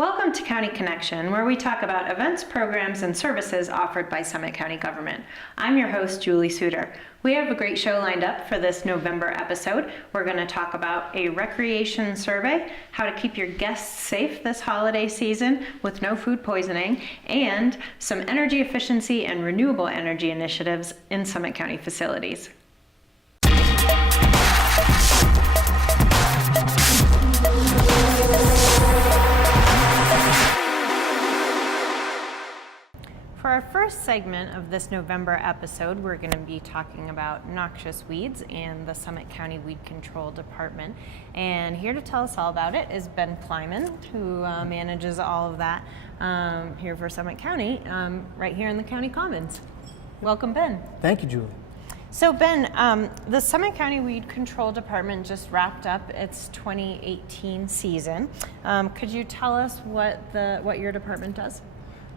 Welcome to County Connection, where we talk about events, programs, and services offered by Summit County Government. I'm your host, Julie Suter. We have a great show lined up for this November episode. We're going to talk about a recreation survey, how to keep your guests safe this holiday season with no food poisoning, and some energy efficiency and renewable energy initiatives in Summit County facilities. For our first segment of this November episode, we're going to be talking about noxious weeds and the Summit County Weed Control Department. And here to tell us all about it is Ben Kleiman, who manages all of that here for Summit County, right here in the County Commons. Welcome, Ben. Thank you, Julie. So Ben, the Summit County Weed Control Department just wrapped up its 2018 season. Could you tell us what your department does?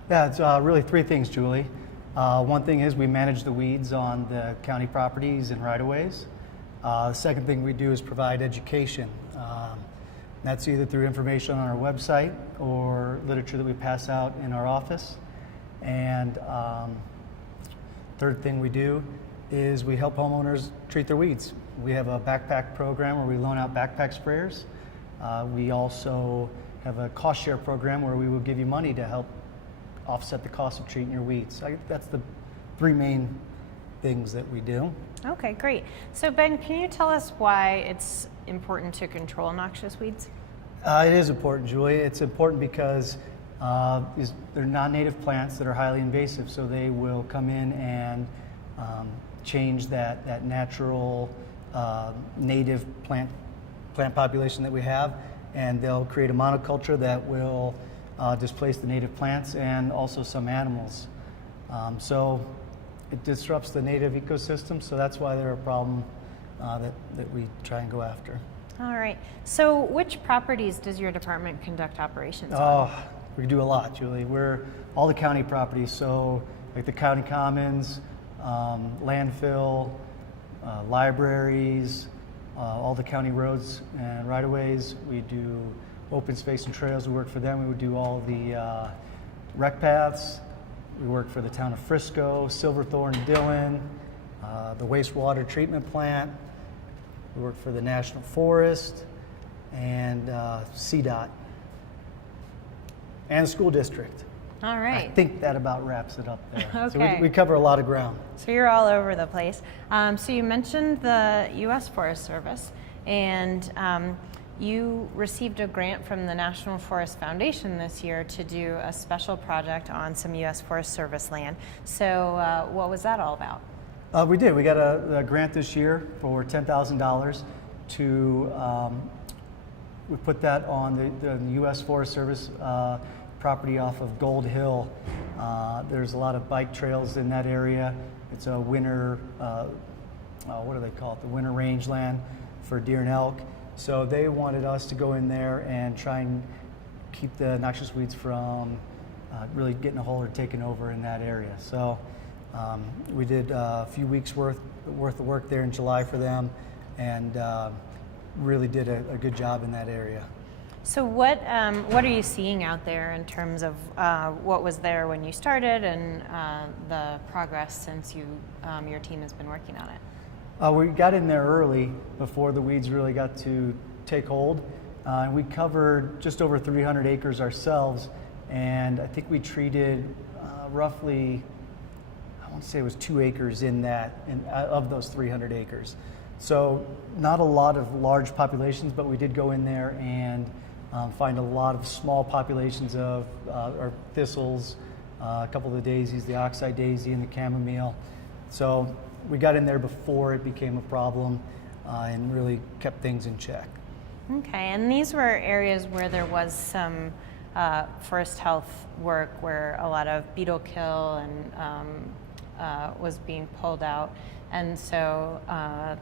Yeah, it's really three things, Julie. One thing is we manage the weeds on the county properties and right-of-ways. The second thing we do is provide education. That's either through information on our website or literature that we pass out in our office. And third thing we do is we help homeowners treat their weeds. We have a backpack program where we loan out backpack sprayers. We also have a cost share program where we will give you money to help offset the cost of treating your weeds. That's the three main things that we do. Okay, great. So Ben, can you tell us why it's important to control noxious weeds? It is important, Julie. It's important because they're non-native plants that are highly invasive, so they will come in and change that natural native plant population that we have, and they'll create a monoculture that will displace the native plants and also some animals. So it disrupts the native ecosystem, so that's why they're a problem that we try and go after. All right. So which properties does your department conduct operations on? Oh, we do a lot, Julie. We're all the county properties, so like the county commons, landfill, libraries, all the county roads and right-of-ways. We do open space and trails. We work for them. We would do all the rec paths. We work for the town of Frisco, Silverthorne, Dillon, the wastewater treatment plant. We work for the National Forest and CDOT and the school district. All right. I think that about wraps it up there. Okay. So we cover a lot of ground. So you're all over the place. So you mentioned the U.S. Forest Service, and you received a grant from the National Forest Foundation this year to do a special project on some U.S. Forest Service land. So what was that all about? We did. We got a grant this year for $10,000 to, we put that on the U.S. Forest Service property off of Gold Hill. There's a lot of bike trails in that area. It's a winter, what do they call it? The winter rangeland for deer and elk. So they wanted us to go in there and try and keep the noxious weeds from really getting a hold or taking over in that area. So we did a few weeks worth of work there in July for them, and really did a good job in that area. So what are you seeing out there in terms of what was there when you started and the progress since your team has been working on it? We got in there early before the weeds really got to take hold. We covered just over 300 acres ourselves, and I think we treated roughly, I want to say it was 2 acres in that, of those 300 acres. So not a lot of large populations, but we did go in there and find a lot of small populations of or thistles, a couple of the daisies, the oxeye daisy and the chamomile. So we got in there before it became a problem and really kept things in check. Okay, and these were areas where there was some forest health work where a lot of beetle kill and was being pulled out. And so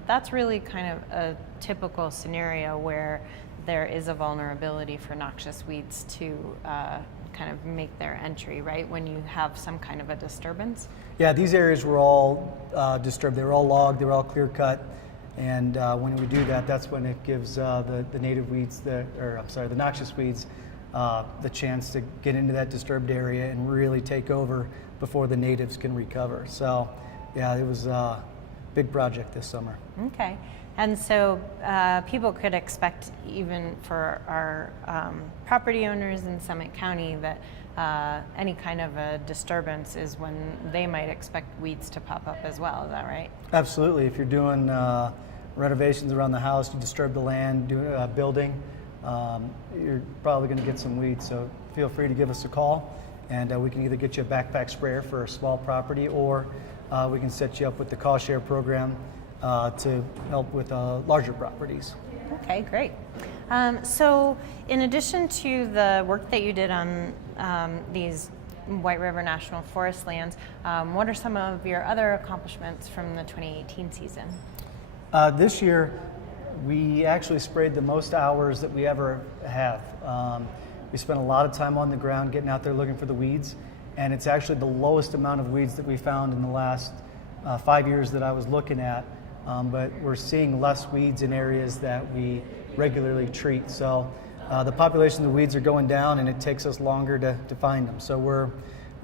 that's really kind of a typical scenario where there is a vulnerability for noxious weeds to kind of make their entry, right, when you have some kind of a disturbance? Yeah, these areas were all disturbed. They were all logged, they were all clear cut. And when we do that, that's when it gives the native weeds, the noxious weeds, the chance to get into that disturbed area and really take over before the natives can recover. So, yeah, it was a big project this summer. Okay. And so people could expect, even for our property owners in Summit County, that any kind of a disturbance is when they might expect weeds to pop up as well. Is that right? Absolutely. If you're doing renovations around the house, you disturb the land, building, you're probably going to get some weeds. So feel free to give us a call, and we can either get you a backpack sprayer for a small property, or we can set you up with the cost share program to help with larger properties. Okay, great. So in addition to the work that you did on these White River National Forest lands, what are some of your other accomplishments from the 2018 season? This year, we actually sprayed the most hours that we ever have. We spent a lot of time on the ground getting out there looking for the weeds, and it's actually the lowest amount of weeds that we found in the last 5 years that I was looking at. But we're seeing less weeds in areas that we regularly treat. So the population of the weeds are going down, and it takes us longer to find them. So we're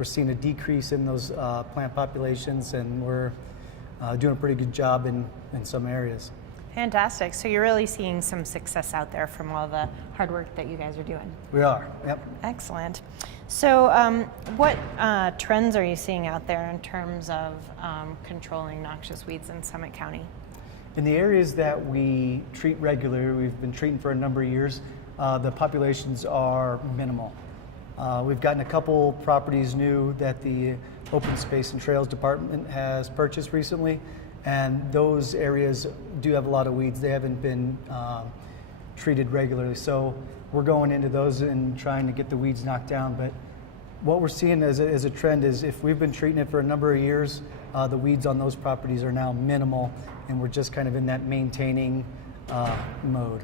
seeing a decrease in those plant populations, and we're doing a pretty good job in some areas. Fantastic. So you're really seeing some success out there from all the hard work that you guys are doing. We are, yep. Excellent. So what trends are you seeing out there in terms of controlling noxious weeds in Summit County? In the areas that we treat regularly, we've been treating for a number of years, the populations are minimal. We've gotten a couple properties new that the Open Space and Trails Department has purchased recently, and those areas do have a lot of weeds. They haven't been treated regularly, so we're going into those and trying to get the weeds knocked down. But what we're seeing as a trend is, if we've been treating it for a number of years, the weeds on those properties are now minimal, and we're just kind of in that maintaining mode.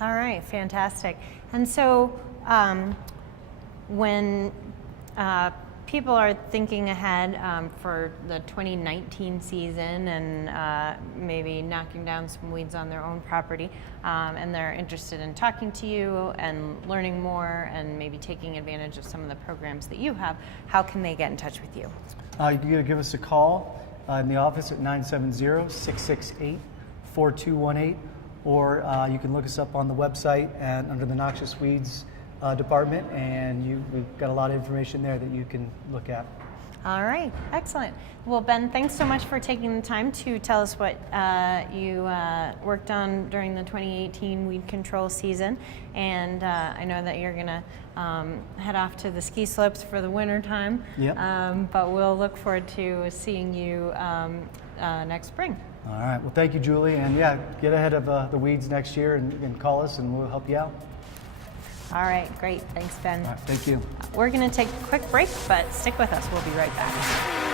All right, fantastic. And so when people are thinking ahead for the 2019 season and maybe knocking down some weeds on their own property, and they're interested in talking to you and learning more and maybe taking advantage of some of the programs that you have, how can they get in touch with you? You can give us a call in the office at 970-668-4218, or you can look us up on the website and under the Noxious Weeds department, and we've got a lot of information there that you can look at. All right, excellent. Well, Ben, thanks so much for taking the time to tell us what you worked on during the 2018 weed control season. And I know that you're going to head off to the ski slopes for the winter time. Yep. But we'll look forward to seeing you next spring. All right. Well, thank you, Julie. And yeah, get ahead of the weeds next year and call us, and we'll help you out. All right, great. Thanks, Ben. All right, thank you. We're going to take a quick break, but stick with us. We'll be right back.